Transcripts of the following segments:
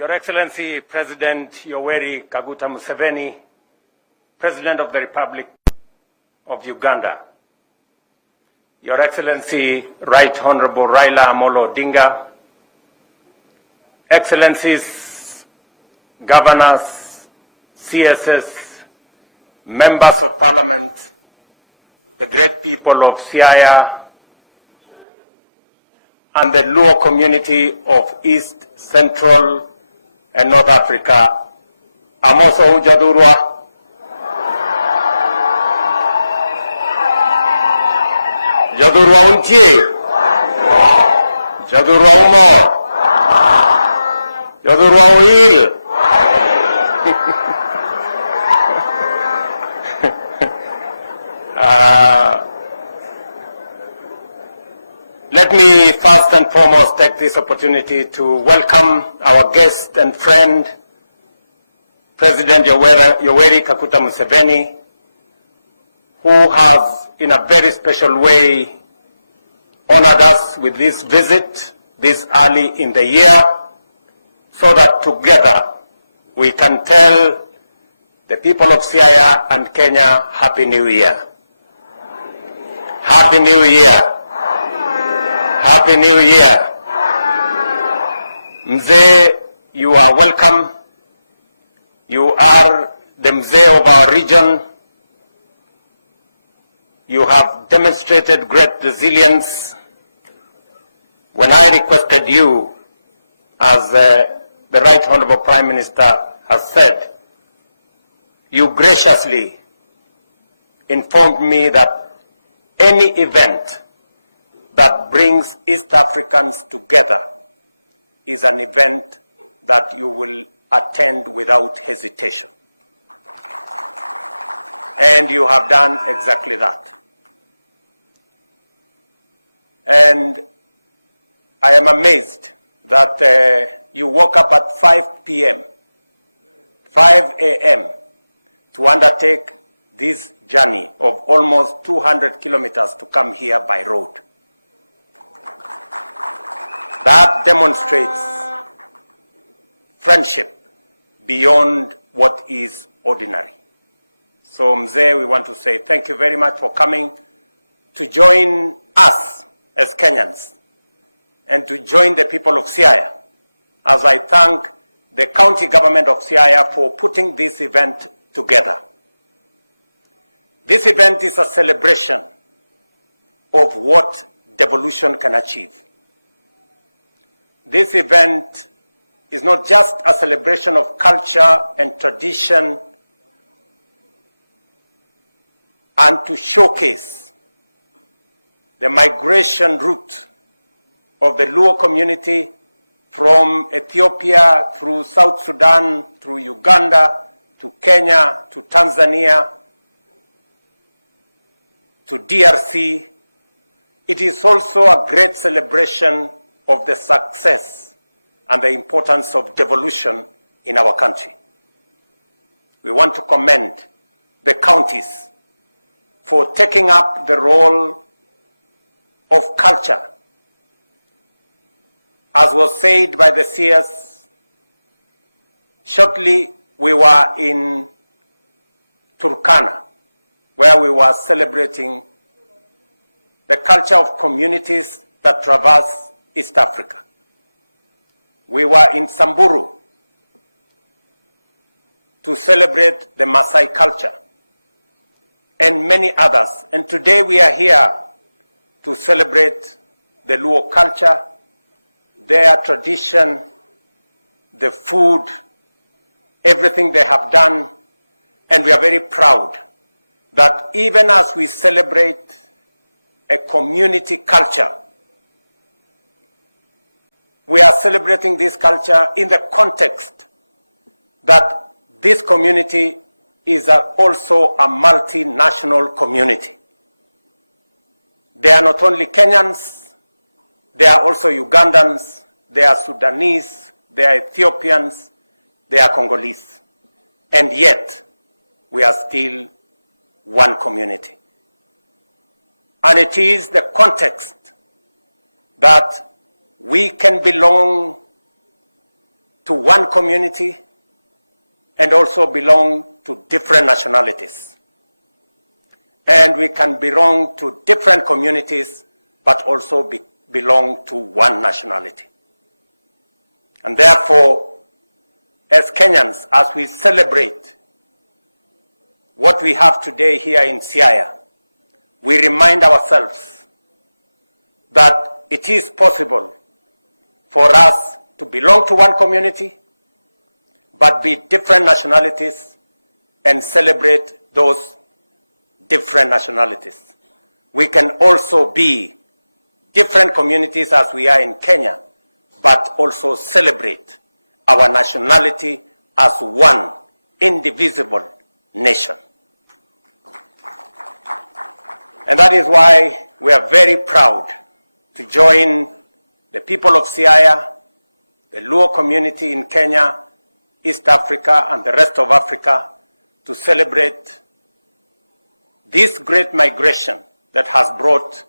Your Excellency President Yoweri Kaguta Museveni, President of the Republic of Uganda, Your Excellency Right Honorable Raila Amolo Odinga, Excellencies, Governors, CSS, Members of Parliament, the great people of Siaya, and the Luo community of East, Central, and North Africa. Amoso Jadurwa. Jadurwa untie. Jadurwa umor. Jadurwa uil. Let me first and foremost take this opportunity to welcome our guest and friend, President Yoweri Kaguta Museveni, who has, in a very special way, honored us with this visit this early in the year, so that together we can tell the people of Siaya and Kenya, Happy New Year. Happy New Year. Happy New Year. Mzee, you are welcome. You are the Mzee of our region. You have demonstrated great resilience. When I requested you, as the Right Honorable Prime Minister has said, you graciously informed me that any event that brings East Africans together is an event that you will attend without hesitation. And you have done exactly that. And I am amazed that you woke up at 5 p.m., 5 a.m. to undertake this journey of almost 200 kilometers to come here by road. That demonstrates friendship beyond what is ordinary. So, Mzee, we want to say thank you very much for coming to join us as Kenyans and to join the people of Siaya, as I thank the county government of Siaya for putting this event together. This event is a celebration of what devolution can achieve. This event is not just a celebration of culture and tradition and to showcase the migration route of the Luo community from Ethiopia through South Sudan, through Uganda, to Kenya, to Tanzania, to DRC. It is also a great celebration of the success and the importance of devolution in our country. We want to commend the counties for taking up the role of culture. As was said by the CS, shortly we were in Turkana, where we were celebrating the culture of communities that traverse East Africa. We were in Samburu to celebrate the Maasai culture and many others. And today we are here to celebrate the Luo culture, their tradition, the food, everything they have done. And we are very proud that even as we celebrate a community culture, we are celebrating this culture in the context that this community is also a multinational community. They are not only Kenyans, they are also Ugandans, they are Sudanese, they are Ethiopians, they are Congolese. And yet, we are still one community. And it is the context that we can belong to one community and also belong to different nationalities. And we can belong to different communities but also belong to one nationality. And therefore, as Kenyans, as we celebrate what we have today here in Siaya, we remind ourselves that it is possible for us to belong to one community, but be different nationalities and celebrate those different nationalities. We can also be different communities as we are in Kenya, but also celebrate our nationality as one indivisible nation. And that is why we are very proud to join the people of Siaya, the Luo community in Kenya, East Africa, and the rest of Africa to celebrate this great migration that has brought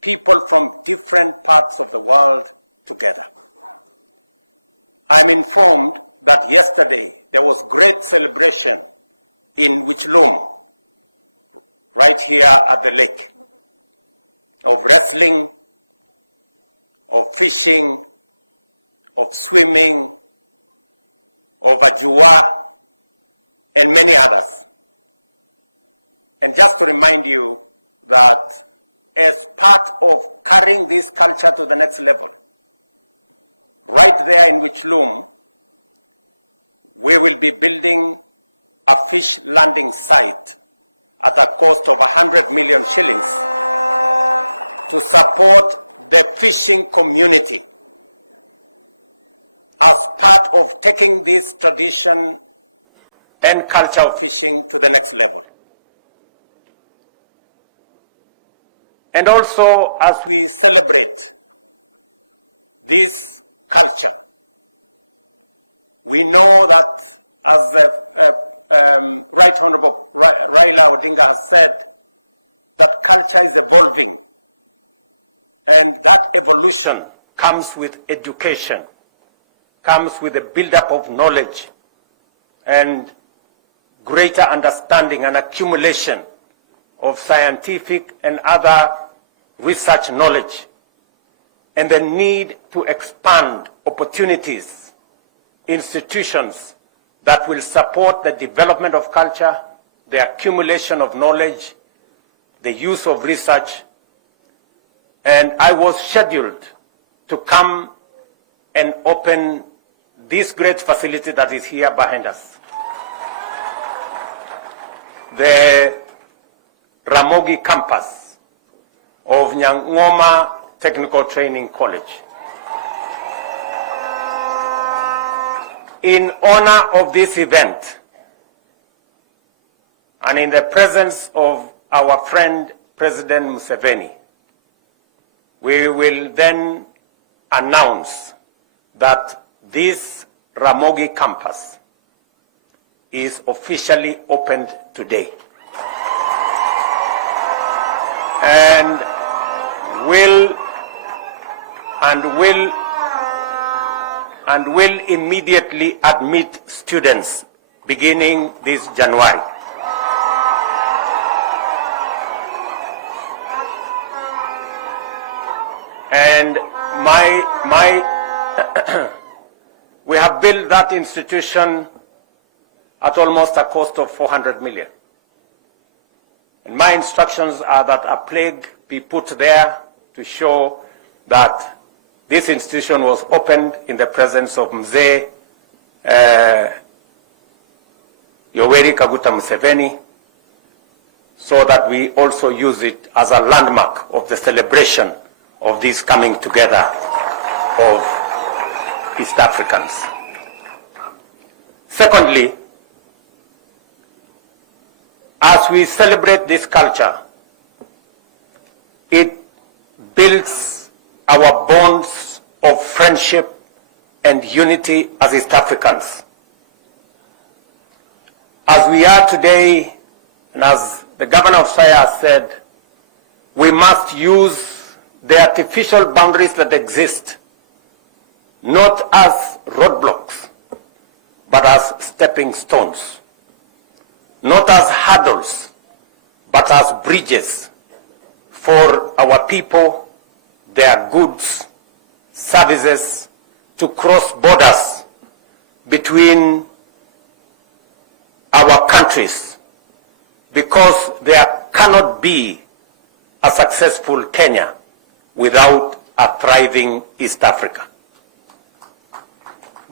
people from different parts of the world together. I'm informed that yesterday there was great celebration in Wichloom, right here at the lake, of wrestling, of fishing, of swimming, of ajua, and many others. And just to remind you that as part of carrying this culture to the next level, right there in Wichloom, we will be building a fish landing site at a cost of 100 million shillings to support the fishing community as part of taking this tradition and culture of fishing to the next level. We celebrate this culture. We know that, as the Right Honorable Raila Odinga has said, that culture is evolving, and that evolution comes with education, comes with a build-up of knowledge and greater understanding and accumulation of scientific and other research knowledge, and the need to expand opportunities, institutions that will support the development of culture, the accumulation of knowledge, the use of research. And I was scheduled to come and open this great facility that is here behind us, the Ramogi campus of Nyang'oma Technical Training College. In honor of this event, and in the presence of our friend President Museveni, we will then announce that this Ramogi campus is officially opened today, and will immediately admit students beginning this January. And we have built that institution at almost a cost of 400 million. And my instructions are that a plaque be put there to show that this institution was opened in the presence of Mzee Yoweri Kaguta Museveni, so that we also use it as a landmark of the celebration of this coming together of East Africans. Secondly, as we celebrate this culture, it builds our bonds of friendship and unity as East Africans. As we are today, as the governor of Siaya said, we must use the artificial boundaries that exist, not as roadblocks, but as stepping stones, not as hurdles, but as bridges for our people, their goods, services to cross borders between our countries, because there cannot be a successful Kenya without a thriving East Africa.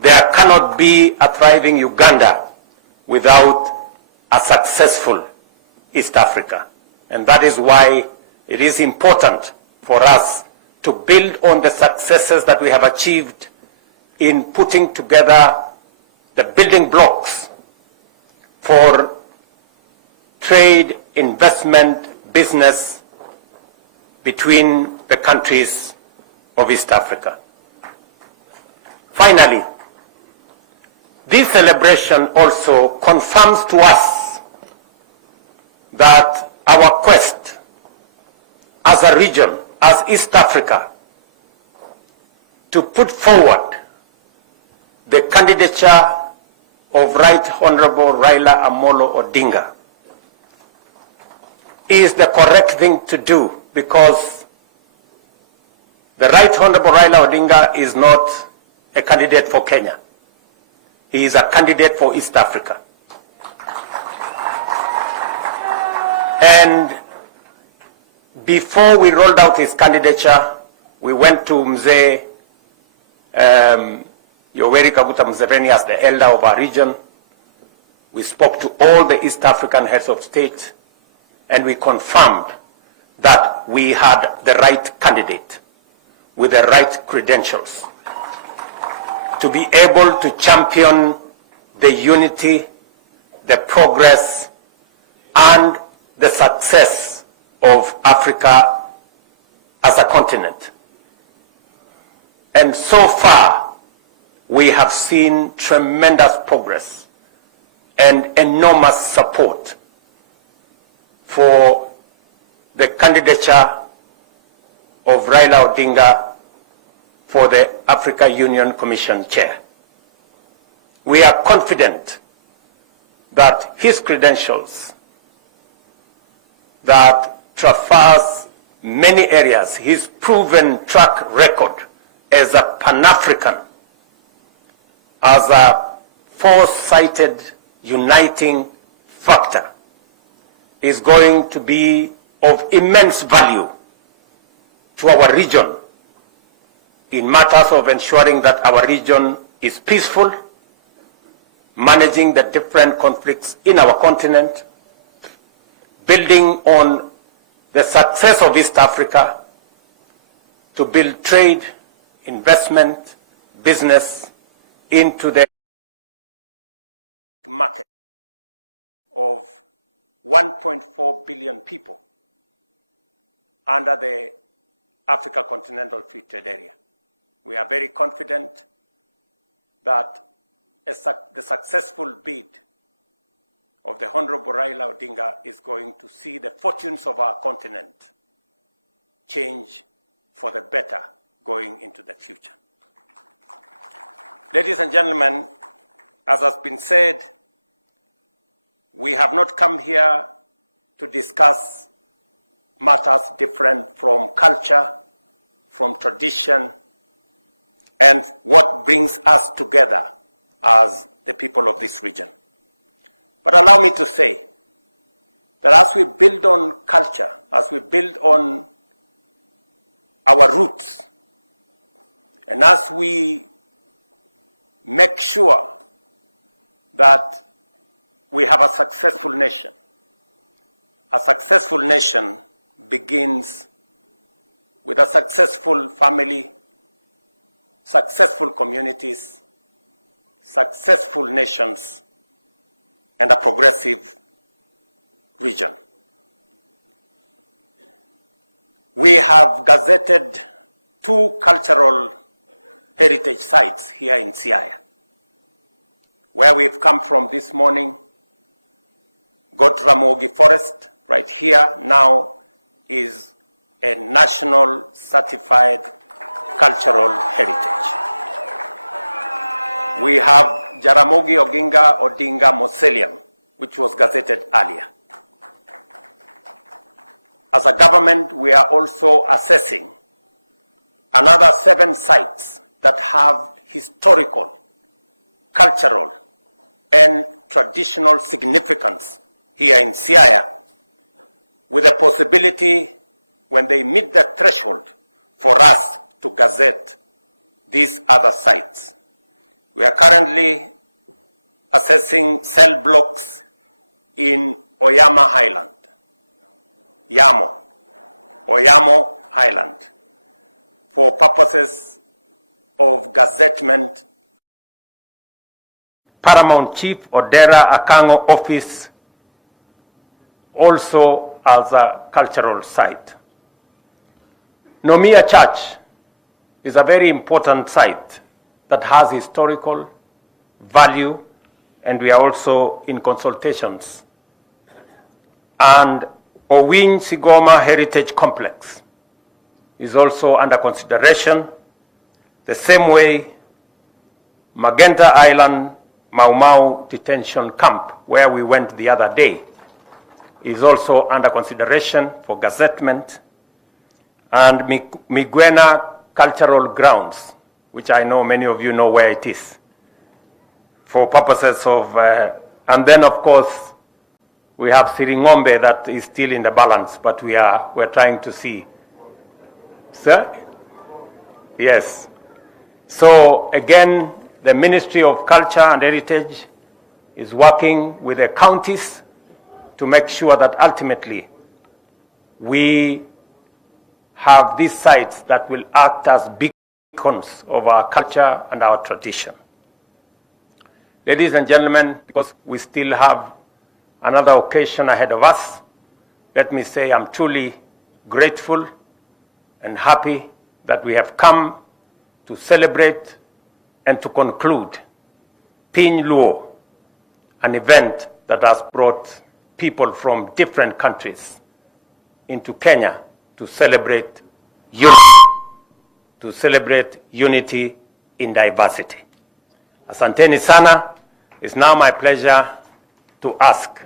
There cannot be a thriving Uganda without a successful East Africa. And that is why it is important for us to build on the successes that we have achieved in putting together the building blocks for trade, investment, business between the countries of East Africa. Finally, this celebration also confirms to us that our quest as a region, as East Africa, to put forward the candidature of Right Honorable Raila Amolo Odinga is the correct thing to do, because the Right Honorable Raila Odinga is not a candidate for Kenya. He is a candidate for East Africa. And before we rolled out his candidature, we went to Mzee Yoweri Kaguta Museveni as the elder of our region. We spoke to all the East African heads of state, and we confirmed that we had the right candidate with the right credentials to be able to champion the unity, the progress, and the success of Africa as a continent. And so far, we have seen tremendous progress and enormous support for the candidature of Raila Odinga for the Africa Union Commission chair. We are confident that his credentials, that traverse many areas, his proven track record as a Pan-African, as a foresighted, uniting factor, is going to be of immense value to our region in matters of ensuring that our region is peaceful, managing the different conflicts in our continent, building on the success of East Africa to build trade, investment, business into the market of 1.4 billion people under the Africa Continental Free Trade Area. We are very confident that the successful bid of the Honorable Raila Odinga is going to see the fortunes of our continent change for the better going into the future. Ladies and gentlemen, as has been said, we have not come here to discuss matters different from culture, from tradition, and what brings us together as the people of this region. But allow me to say that as we build on culture, as we build on our roots, and as we make sure that we have a successful nation begins with a successful family, successful communities, successful nations, and a progressive region. We have gazetted 2 cultural heritage sites here in Siaya. Where we've come from this morning, Gotramogi Forest, right here now, is a national certified cultural heritage. We have Jaramogi Oginga Odinga Mausoleum, which was gazetted earlier. As a government, we are also assessing another 7 sites that have historical, cultural, and traditional significance here in Siaya, with a possibility, when they meet the threshold, for us to gazette these other sites. We are currently assessing cell blocks in Oyama Highland, Oyamo Highland, for purposes of gazettement. Paramount Chief Odera Akango Office also as a cultural site. Nomia Church is a very important site that has historical value, and we are also in consultations. And Owin Sigoma Heritage Complex is also under consideration. The same way, Magenta Island Mau Mau Detention Camp, where we went the other day, is also under consideration for gazettement. And Migwena Cultural Grounds, which I know many of you know where it is, for purposes of, and then of course, we have Siringombe that is still in the balance, but we're trying to see. Sir? Yes. So again, the Ministry of Culture and Heritage is working with the counties to make sure that ultimately we have these sites that will act as beacons of our culture and our tradition. Ladies and gentlemen, because we still have another occasion ahead of us, let me say I'm truly grateful and happy that we have come to celebrate and to conclude Piny Luo, an event that has brought people from different countries into Kenya to celebrate unity in diversity. Asanteni sana. It's now my pleasure to ask